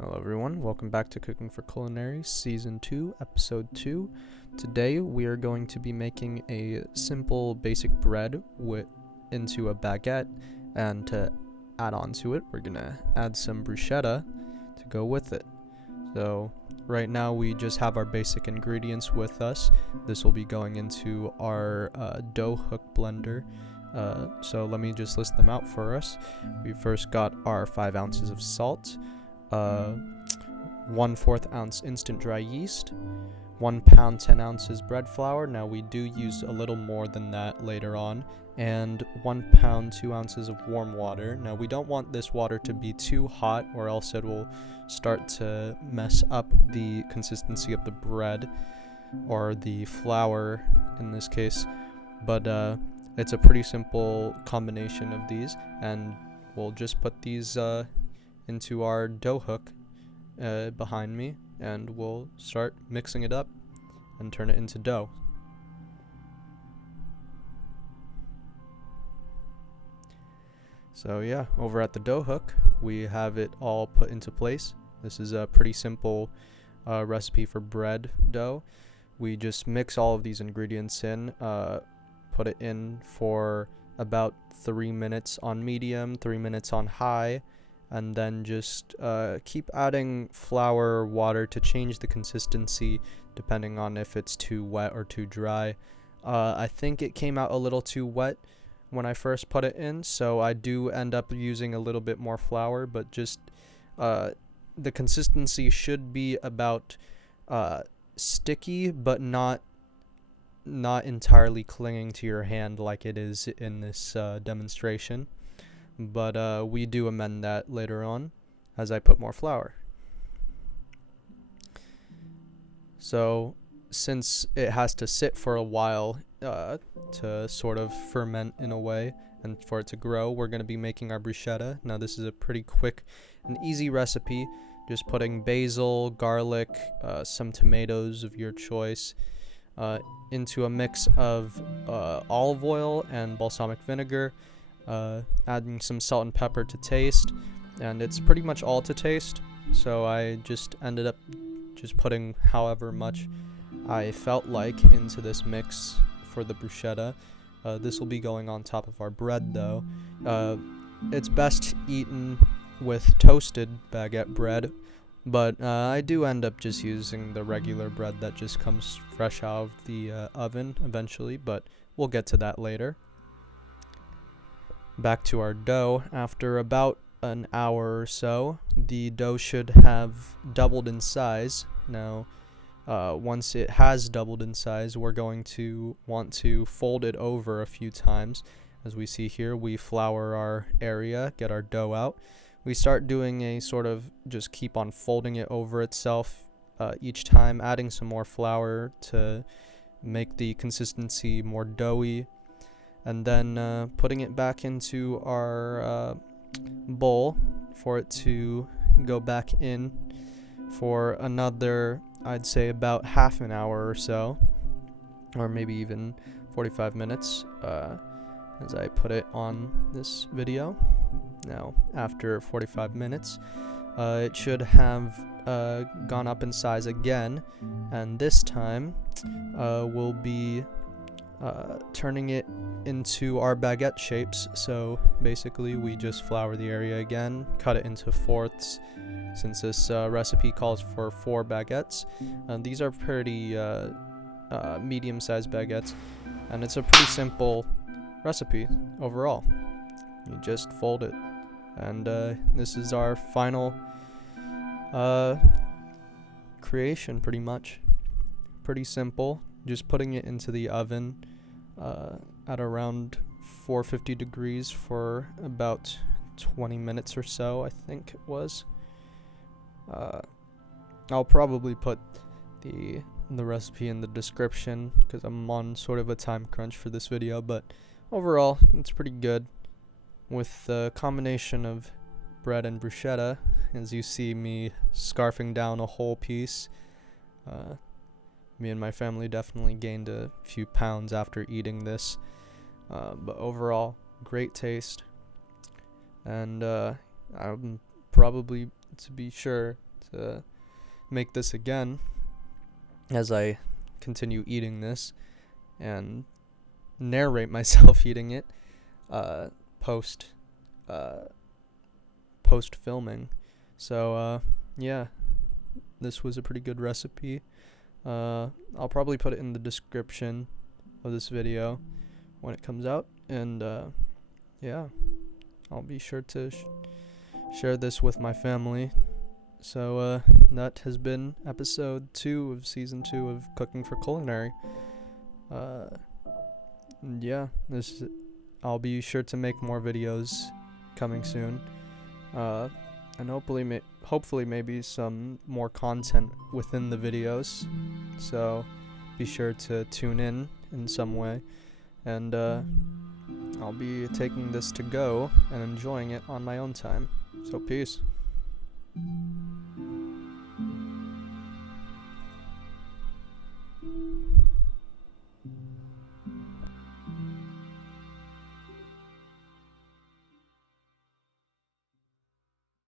Hello everyone, welcome back to Cooking for Culinary, Season 2, Episode 2. Today we are going to be making a simple basic bread into a baguette, and to add on to it, we're going to add some bruschetta to go with it. So right now we just have our basic ingredients with us. This will be going into our dough hook blender. So let me just list them out for us. We first got our 5 ounces of salt, 1/4 ounce instant dry yeast, 1 pound 10 ounces bread flour. Now we do use a little more than that later on, and 1 pound 2 ounces of warm water. Now we don't want this water to be too hot, or else it will start to mess up the consistency of the bread, or the flour in this case. But it's a pretty simple combination of these, and we'll just put these into our dough hook behind me, and we'll start mixing it up and turn it into dough. So yeah, over at the dough hook we have it all put into place. This is a pretty simple recipe for bread dough. We just mix all of these ingredients in, put it in for about 3 minutes on medium, 3 minutes on high, and then just keep adding flour or water to change the consistency depending on if it's too wet or too dry. I think it came out a little too wet when I first put it in, so I do end up using a little bit more flour, but just the consistency should be about sticky, but not entirely clinging to your hand like it is in this demonstration. But we do amend that later on as I put more flour. So since it has to sit for a while to sort of ferment in a way and for it to grow, we're going to be making our bruschetta. Now this is a pretty quick and easy recipe, just putting basil, garlic, some tomatoes of your choice into a mix of olive oil and balsamic vinegar, adding some salt and pepper to taste, and it's pretty much all to taste, so I just ended up just putting however much I felt like into this mix for the bruschetta. This will be going on top of our bread though. It's best eaten with toasted baguette bread, but I do end up just using the regular bread that just comes fresh out of the oven eventually, but we'll get to that later. Back to our dough. After about an hour or so, the dough should have doubled in size. Now, once it has doubled in size, we're going to want to fold it over a few times. As we see here, we flour our area, get our dough out. We start doing a sort of just keep on folding it over itself each time, adding some more flour to make the consistency more doughy, and then putting it back into our bowl for it to go back in for another, I'd say, about half an hour or so, or maybe even 45 minutes as I put it on this video. Now after 45 minutes it should have gone up in size again, and this time we'll be turning it into our baguette shapes. So basically we just flour the area again, cut it into fourths, since this recipe calls for 4 baguettes. These are pretty medium-sized baguettes, and it's a pretty simple recipe overall. You just fold it, and this is our final creation. Pretty much pretty simple, just putting it into the oven at around 450 degrees for about 20 minutes or so, I think it was. I'll probably put the recipe in the description because I'm on sort of a time crunch for this video, but overall it's pretty good. With the combination of bread and bruschetta, as you see me scarfing down a whole piece, me and my family definitely gained a few pounds after eating this, but overall great taste, and I'm probably, to be sure, to make this again as I continue eating this and narrate myself eating it post filming. So yeah, this was a pretty good recipe. I'll probably put it in the description of this video when it comes out, and yeah, I'll be sure to share this with my family. So that has been episode 2 of season 2 of Cooking for Culinary. Yeah, I'll be sure to make more videos coming soon, and hopefully maybe some more content within the videos. So be sure to tune in some way, and I'll be taking this to go and enjoying it on my own time. So peace.